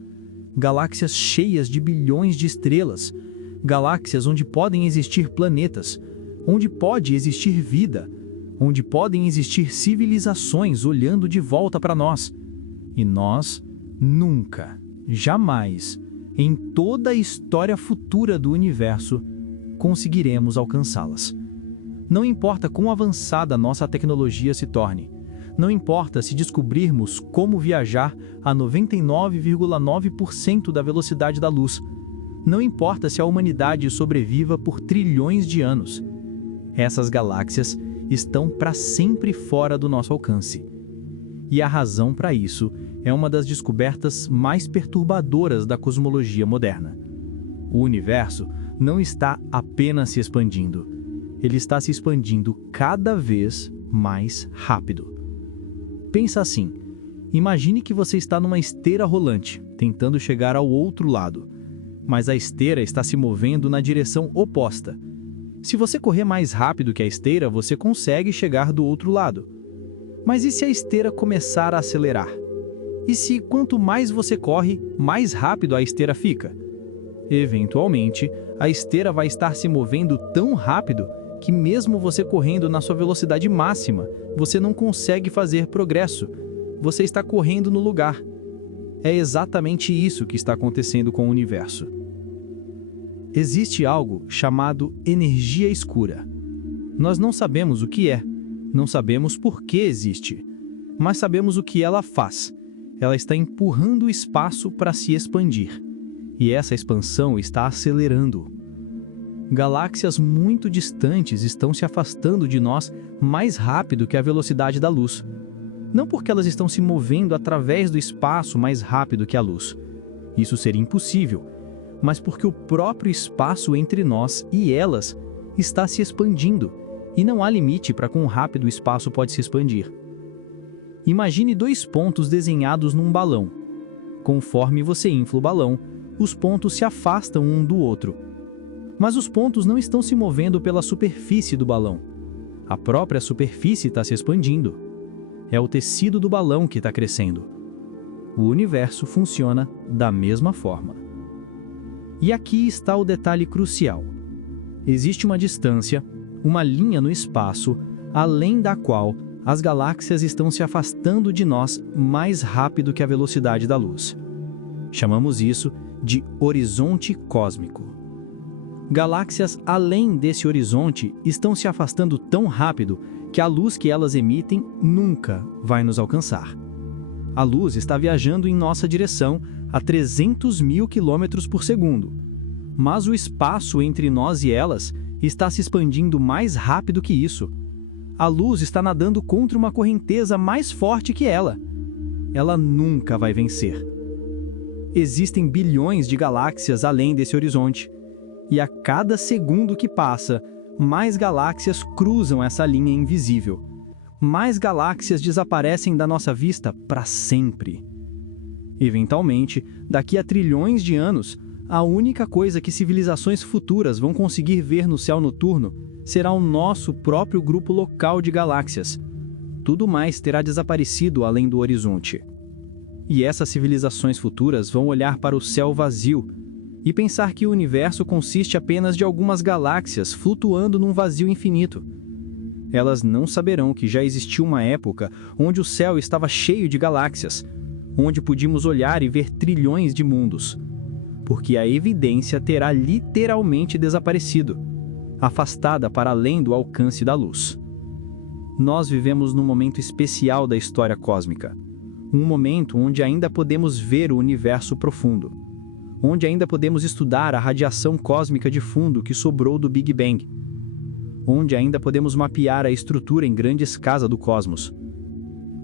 Galáxias cheias de bilhões de estrelas, galáxias onde podem existir planetas, onde pode existir vida, onde podem existir civilizações olhando de volta para nós. E nós nunca, jamais, em toda a história futura do universo, conseguiremos alcançá-las. Não importa quão avançada nossa tecnologia se torne, não importa se descobrirmos como viajar a 99,9% da velocidade da luz, não importa se a humanidade sobreviva por trilhões de anos, essas galáxias estão para sempre fora do nosso alcance. E a razão para isso é uma das descobertas mais perturbadoras da cosmologia moderna. O universo não está apenas se expandindo, ele está se expandindo cada vez mais rápido. Pensa assim, imagine que você está numa esteira rolante, tentando chegar ao outro lado, mas a esteira está se movendo na direção oposta. Se você correr mais rápido que a esteira, você consegue chegar do outro lado. Mas e se a esteira começar a acelerar? E se quanto mais você corre, mais rápido a esteira fica? Eventualmente, a esteira vai estar se movendo tão rápido que mesmo você correndo na sua velocidade máxima, você não consegue fazer progresso. Você está correndo no lugar. É exatamente isso que está acontecendo com o universo. Existe algo chamado energia escura. Nós não sabemos o que é, não sabemos por que existe, mas sabemos o que ela faz. Ela está empurrando o espaço para se expandir, e essa expansão está acelerando. Galáxias muito distantes estão se afastando de nós mais rápido que a velocidade da luz. Não porque elas estão se movendo através do espaço mais rápido que a luz. Isso seria impossível, mas porque o próprio espaço entre nós e elas está se expandindo, e não há limite para quão rápido o espaço pode se expandir. Imagine dois pontos desenhados num balão. Conforme você infla o balão, os pontos se afastam um do outro. Mas os pontos não estão se movendo pela superfície do balão. A própria superfície está se expandindo. É o tecido do balão que está crescendo. O universo funciona da mesma forma. E aqui está o detalhe crucial. Existe uma distância, uma linha no espaço, além da qual as galáxias estão se afastando de nós mais rápido que a velocidade da luz. Chamamos isso de horizonte cósmico. Galáxias além desse horizonte estão se afastando tão rápido que a luz que elas emitem nunca vai nos alcançar. A luz está viajando em nossa direção a 300 mil quilômetros por segundo, mas o espaço entre nós e elas está se expandindo mais rápido que isso. A luz está nadando contra uma correnteza mais forte que ela. Ela nunca vai vencer. Existem bilhões de galáxias além desse horizonte, e a cada segundo que passa, mais galáxias cruzam essa linha invisível. Mais galáxias desaparecem da nossa vista para sempre. Eventualmente, daqui a trilhões de anos, a única coisa que civilizações futuras vão conseguir ver no céu noturno será o nosso próprio grupo local de galáxias. Tudo mais terá desaparecido além do horizonte. E essas civilizações futuras vão olhar para o céu vazio e pensar que o universo consiste apenas de algumas galáxias flutuando num vazio infinito. Elas não saberão que já existiu uma época onde o céu estava cheio de galáxias, onde podíamos olhar e ver trilhões de mundos, porque a evidência terá literalmente desaparecido, afastada para além do alcance da luz. Nós vivemos num momento especial da história cósmica, um momento onde ainda podemos ver o universo profundo, onde ainda podemos estudar a radiação cósmica de fundo que sobrou do Big Bang, onde ainda podemos mapear a estrutura em grande escala do cosmos.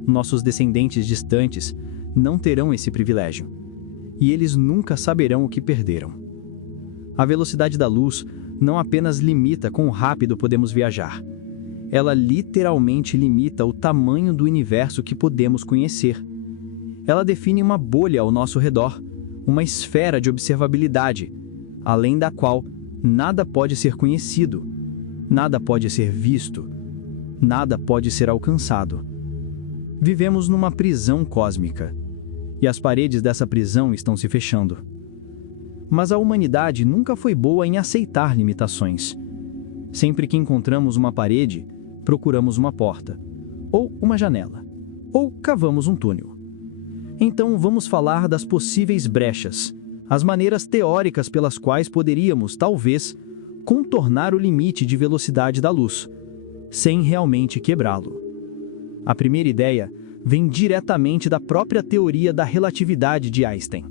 Nossos descendentes distantes não terão esse privilégio, e eles nunca saberão o que perderam. A velocidade da luz não apenas limita quão rápido podemos viajar, ela literalmente limita o tamanho do universo que podemos conhecer. Ela define uma bolha ao nosso redor, uma esfera de observabilidade, além da qual nada pode ser conhecido, nada pode ser visto, nada pode ser alcançado. Vivemos numa prisão cósmica, e as paredes dessa prisão estão se fechando. Mas a humanidade nunca foi boa em aceitar limitações. Sempre que encontramos uma parede, procuramos uma porta, ou uma janela, ou cavamos um túnel. Então vamos falar das possíveis brechas, as maneiras teóricas pelas quais poderíamos, talvez, contornar o limite de velocidade da luz, sem realmente quebrá-lo. A primeira ideia vem diretamente da própria teoria da relatividade de Einstein: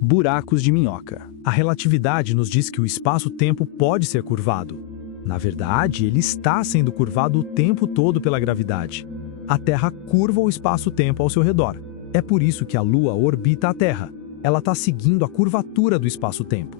buracos de minhoca. A relatividade nos diz que o espaço-tempo pode ser curvado. Na verdade, ele está sendo curvado o tempo todo pela gravidade. A Terra curva o espaço-tempo ao seu redor. É por isso que a Lua orbita a Terra. Ela está seguindo a curvatura do espaço-tempo.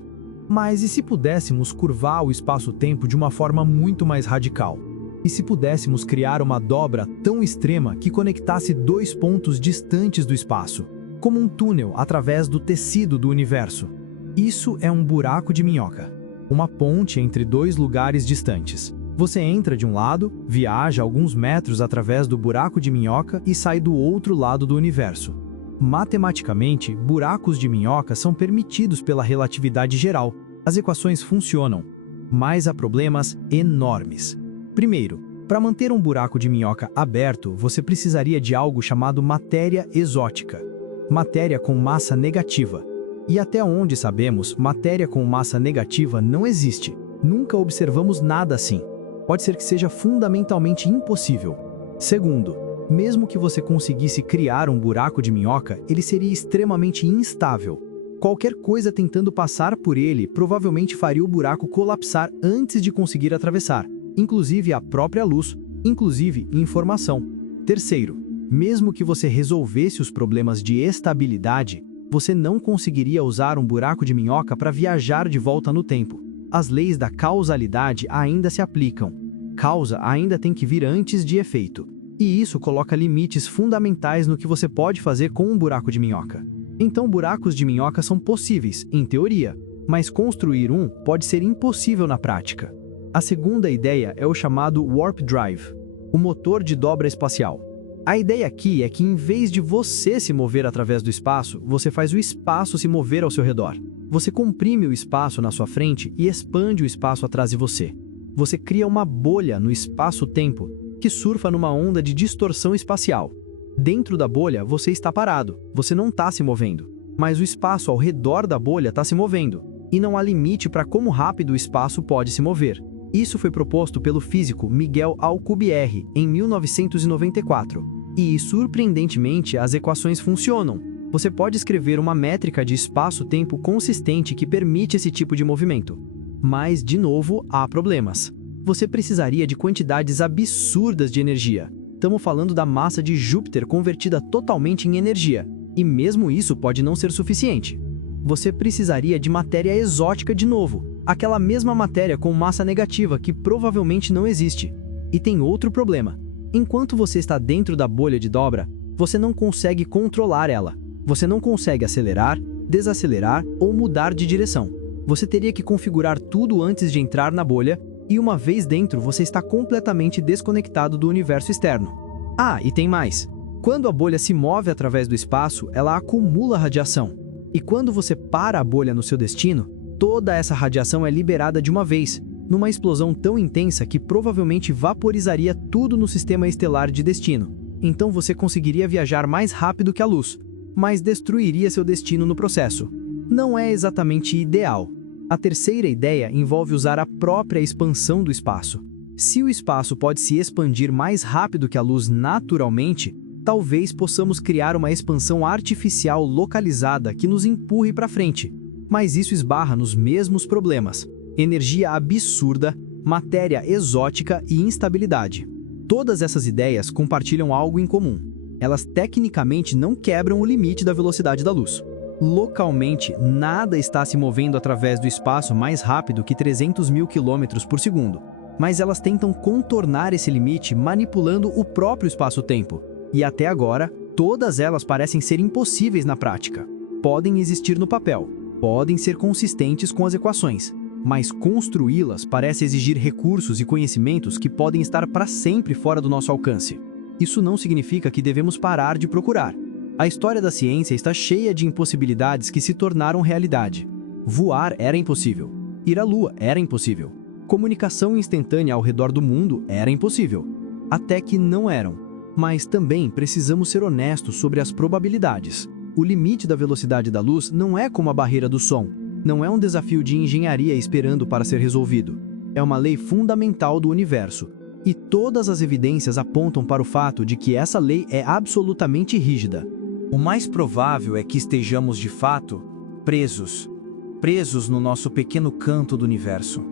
Mas e se pudéssemos curvar o espaço-tempo de uma forma muito mais radical? E se pudéssemos criar uma dobra tão extrema que conectasse dois pontos distantes do espaço, como um túnel através do tecido do universo? Isso é um buraco de minhoca, uma ponte entre dois lugares distantes. Você entra de um lado, viaja alguns metros através do buraco de minhoca e sai do outro lado do universo. Matematicamente, buracos de minhoca são permitidos pela relatividade geral. As equações funcionam, mas há problemas enormes. Primeiro, para manter um buraco de minhoca aberto, você precisaria de algo chamado matéria exótica, matéria com massa negativa. E até onde sabemos, matéria com massa negativa não existe. Nunca observamos nada assim. Pode ser que seja fundamentalmente impossível. Segundo, mesmo que você conseguisse criar um buraco de minhoca, ele seria extremamente instável. Qualquer coisa tentando passar por ele provavelmente faria o buraco colapsar antes de conseguir atravessar, inclusive a própria luz, inclusive informação. Terceiro, mesmo que você resolvesse os problemas de estabilidade, você não conseguiria usar um buraco de minhoca para viajar de volta no tempo. As leis da causalidade ainda se aplicam. Causa ainda tem que vir antes de efeito. E isso coloca limites fundamentais no que você pode fazer com um buraco de minhoca. Então, buracos de minhoca são possíveis, em teoria, mas construir um pode ser impossível na prática. A segunda ideia é o chamado Warp Drive, o motor de dobra espacial. A ideia aqui é que, em vez de você se mover através do espaço, você faz o espaço se mover ao seu redor. Você comprime o espaço na sua frente e expande o espaço atrás de você. Você cria uma bolha no espaço-tempo que surfa numa onda de distorção espacial. Dentro da bolha, você está parado, você não está se movendo, mas o espaço ao redor da bolha está se movendo, e não há limite para como rápido o espaço pode se mover. Isso foi proposto pelo físico Miguel Alcubierre em 1994. E, surpreendentemente, as equações funcionam. Você pode escrever uma métrica de espaço-tempo consistente que permite esse tipo de movimento. Mas, de novo, há problemas. Você precisaria de quantidades absurdas de energia. Estamos falando da massa de Júpiter convertida totalmente em energia. E mesmo isso pode não ser suficiente. Você precisaria de matéria exótica de novo. Aquela mesma matéria com massa negativa que provavelmente não existe. E tem outro problema. Enquanto você está dentro da bolha de dobra, você não consegue controlar ela. Você não consegue acelerar, desacelerar ou mudar de direção. Você teria que configurar tudo antes de entrar na bolha, e uma vez dentro você está completamente desconectado do universo externo. Ah, e tem mais. Quando a bolha se move através do espaço, ela acumula radiação. E quando você para a bolha no seu destino, toda essa radiação é liberada de uma vez, numa explosão tão intensa que provavelmente vaporizaria tudo no sistema estelar de destino. Então você conseguiria viajar mais rápido que a luz, mas destruiria seu destino no processo. Não é exatamente ideal. A terceira ideia envolve usar a própria expansão do espaço. Se o espaço pode se expandir mais rápido que a luz naturalmente, talvez possamos criar uma expansão artificial localizada que nos empurre para frente. Mas isso esbarra nos mesmos problemas: energia absurda, matéria exótica e instabilidade. Todas essas ideias compartilham algo em comum. Elas tecnicamente não quebram o limite da velocidade da luz. Localmente, nada está se movendo através do espaço mais rápido que 300 mil km por segundo. Mas elas tentam contornar esse limite manipulando o próprio espaço-tempo. E até agora, todas elas parecem ser impossíveis na prática. Podem existir no papel, podem ser consistentes com as equações, mas construí-las parece exigir recursos e conhecimentos que podem estar para sempre fora do nosso alcance. Isso não significa que devemos parar de procurar. A história da ciência está cheia de impossibilidades que se tornaram realidade. Voar era impossível. Ir à Lua era impossível. Comunicação instantânea ao redor do mundo era impossível. Até que não eram. Mas também precisamos ser honestos sobre as probabilidades. O limite da velocidade da luz não é como a barreira do som. Não é um desafio de engenharia esperando para ser resolvido. É uma lei fundamental do universo. E todas as evidências apontam para o fato de que essa lei é absolutamente rígida. O mais provável é que estejamos, de fato, presos no nosso pequeno canto do universo,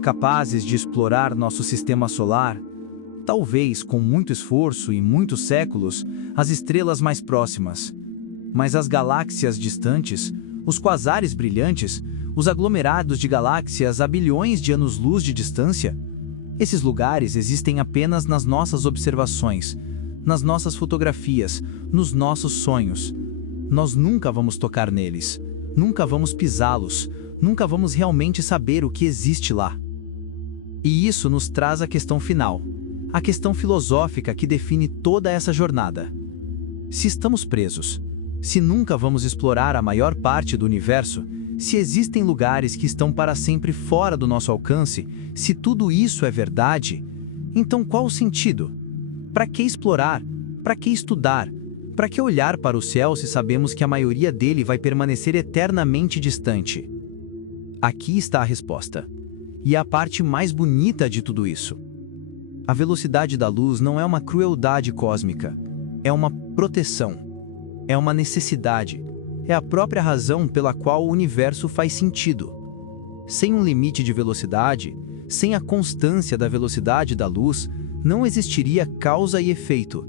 capazes de explorar nosso sistema solar, talvez com muito esforço e muitos séculos, as estrelas mais próximas. Mas as galáxias distantes, os quasares brilhantes, os aglomerados de galáxias a bilhões de anos-luz de distância, esses lugares existem apenas nas nossas observações, nas nossas fotografias, nos nossos sonhos. Nós nunca vamos tocar neles, nunca vamos pisá-los, nunca vamos realmente saber o que existe lá. E isso nos traz a questão final, a questão filosófica que define toda essa jornada. Se estamos presos, se nunca vamos explorar a maior parte do universo, se existem lugares que estão para sempre fora do nosso alcance, se tudo isso é verdade, então qual o sentido? Para que explorar? Para que estudar? Para que olhar para o céu se sabemos que a maioria dele vai permanecer eternamente distante? Aqui está a resposta. E é a parte mais bonita de tudo isso. A velocidade da luz não é uma crueldade cósmica, é uma proteção, é uma necessidade, é a própria razão pela qual o universo faz sentido. Sem um limite de velocidade, sem a constância da velocidade da luz, não existiria causa e efeito.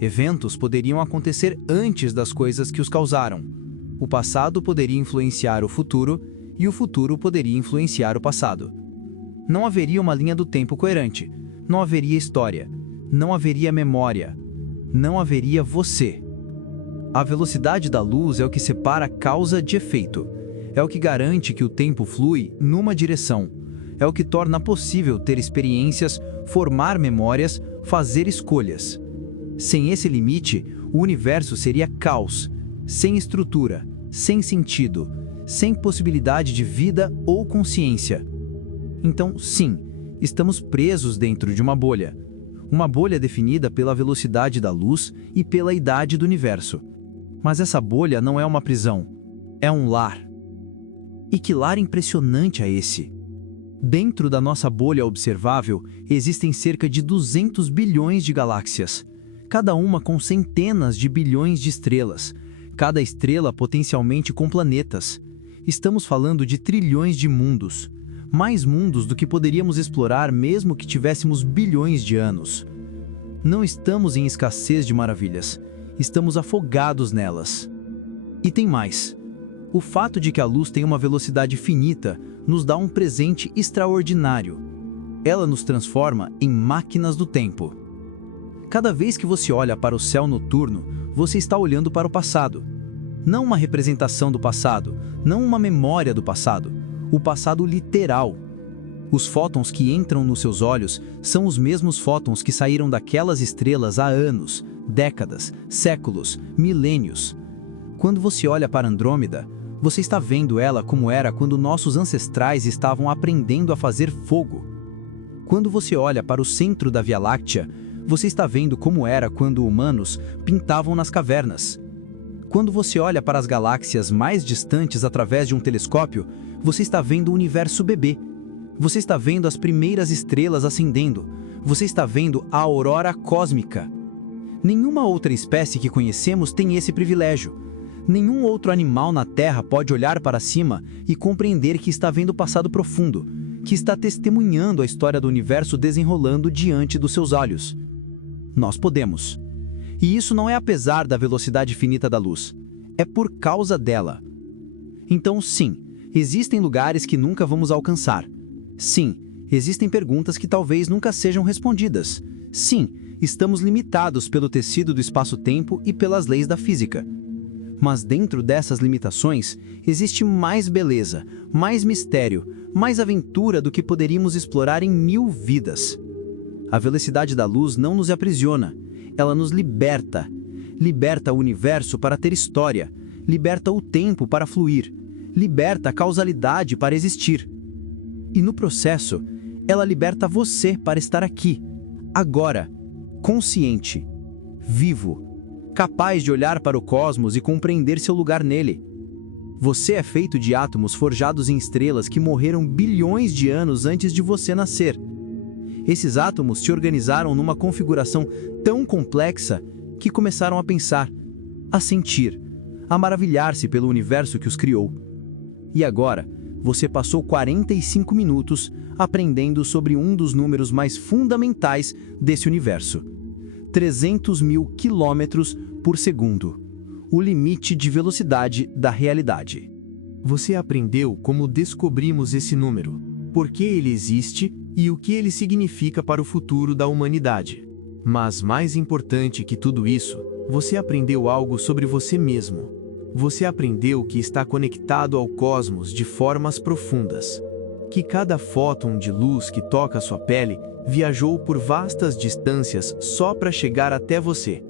Eventos poderiam acontecer antes das coisas que os causaram. O passado poderia influenciar o futuro e o futuro poderia influenciar o passado. Não haveria uma linha do tempo coerente, não haveria história, não haveria memória, não haveria você. A velocidade da luz é o que separa causa de efeito. É o que garante que o tempo flui numa direção. É o que torna possível ter experiências, formar memórias, fazer escolhas. Sem esse limite, o universo seria caos, sem estrutura, sem sentido, sem possibilidade de vida ou consciência. Então, sim, estamos presos dentro de uma bolha. Uma bolha definida pela velocidade da luz e pela idade do universo. Mas essa bolha não é uma prisão, é um lar. E que lar impressionante é esse! Dentro da nossa bolha observável, existem cerca de 200 bilhões de galáxias, cada uma com centenas de bilhões de estrelas, cada estrela potencialmente com planetas. Estamos falando de trilhões de mundos, mais mundos do que poderíamos explorar mesmo que tivéssemos bilhões de anos. Não estamos em escassez de maravilhas, estamos afogados nelas. E tem mais. O fato de que a luz tem uma velocidade finita nos dá um presente extraordinário. Ela nos transforma em máquinas do tempo. Cada vez que você olha para o céu noturno, você está olhando para o passado. Não uma representação do passado, não uma memória do passado, o passado literal. Os fótons que entram nos seus olhos são os mesmos fótons que saíram daquelas estrelas há anos, décadas, séculos, milênios. Quando você olha para Andrômeda, Você está vendo ela como era quando nossos ancestrais estavam aprendendo a fazer fogo. Quando você olha para o centro da Via Láctea, você está vendo como era quando humanos pintavam nas cavernas. Quando você olha para as galáxias mais distantes através de um telescópio, você está vendo o universo bebê. Você está vendo as primeiras estrelas acendendo. Você está vendo a aurora cósmica. Nenhuma outra espécie que conhecemos tem esse privilégio. Nenhum outro animal na Terra pode olhar para cima e compreender que está vendo o passado profundo, que está testemunhando a história do universo desenrolando diante dos seus olhos. Nós podemos. E isso não é apesar da velocidade finita da luz. É por causa dela. Então, sim, existem lugares que nunca vamos alcançar. Sim, existem perguntas que talvez nunca sejam respondidas. Sim, estamos limitados pelo tecido do espaço-tempo e pelas leis da física. Mas dentro dessas limitações, existe mais beleza, mais mistério, mais aventura do que poderíamos explorar em 1000 vidas. A velocidade da luz não nos aprisiona, ela nos liberta. Liberta o universo para ter história, liberta o tempo para fluir, liberta a causalidade para existir. E no processo, ela liberta você para estar aqui, agora, consciente, vivo, capaz de olhar para o cosmos e compreender seu lugar nele. Você é feito de átomos forjados em estrelas que morreram bilhões de anos antes de você nascer. Esses átomos se organizaram numa configuração tão complexa que começaram a pensar, a sentir, a maravilhar-se pelo universo que os criou. E agora, você passou 45 minutos aprendendo sobre um dos números mais fundamentais desse universo. 300 mil quilômetros por segundo, o limite de velocidade da realidade. Você aprendeu como descobrimos esse número, por que ele existe e o que ele significa para o futuro da humanidade. Mas mais importante que tudo isso, você aprendeu algo sobre você mesmo. Você aprendeu que está conectado ao cosmos de formas profundas. Que cada fóton de luz que toca sua pele viajou por vastas distâncias só para chegar até você.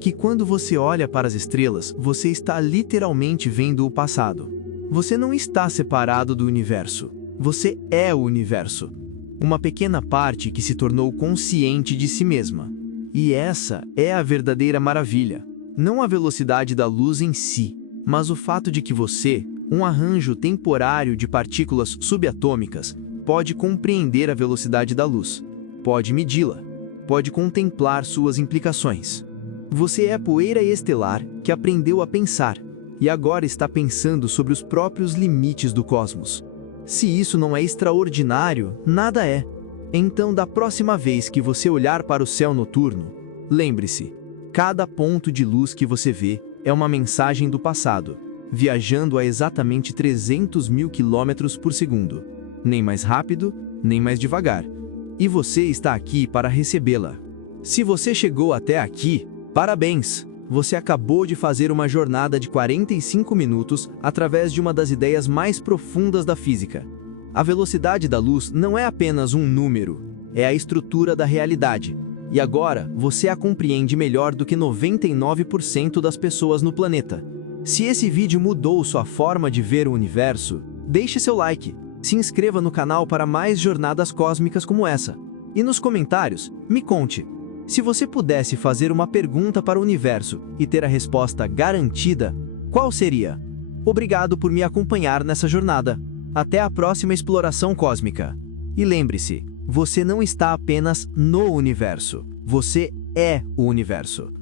Que quando você olha para as estrelas, você está literalmente vendo o passado. Você não está separado do universo. Você é o universo. Uma pequena parte que se tornou consciente de si mesma. E essa é a verdadeira maravilha. Não a velocidade da luz em si, mas o fato de que você, um arranjo temporário de partículas subatômicas, pode compreender a velocidade da luz, pode medi-la, pode contemplar suas implicações. Você é a poeira estelar que aprendeu a pensar e agora está pensando sobre os próprios limites do cosmos. Se isso não é extraordinário, nada é. Então, da próxima vez que você olhar para o céu noturno, lembre-se, cada ponto de luz que você vê é uma mensagem do passado, viajando a exatamente 300 mil quilômetros por segundo. Nem mais rápido, nem mais devagar. E você está aqui para recebê-la. Se você chegou até aqui, parabéns! Você acabou de fazer uma jornada de 45 minutos através de uma das ideias mais profundas da física. A velocidade da luz não é apenas um número, é a estrutura da realidade. E agora, você a compreende melhor do que 99% das pessoas no planeta. Se esse vídeo mudou sua forma de ver o universo, deixe seu like, se inscreva no canal para mais jornadas cósmicas como essa. E nos comentários, me conte, se você pudesse fazer uma pergunta para o universo e ter a resposta garantida, qual seria? Obrigado por me acompanhar nessa jornada. Até a próxima exploração cósmica. E lembre-se, você não está apenas no universo, você é o universo.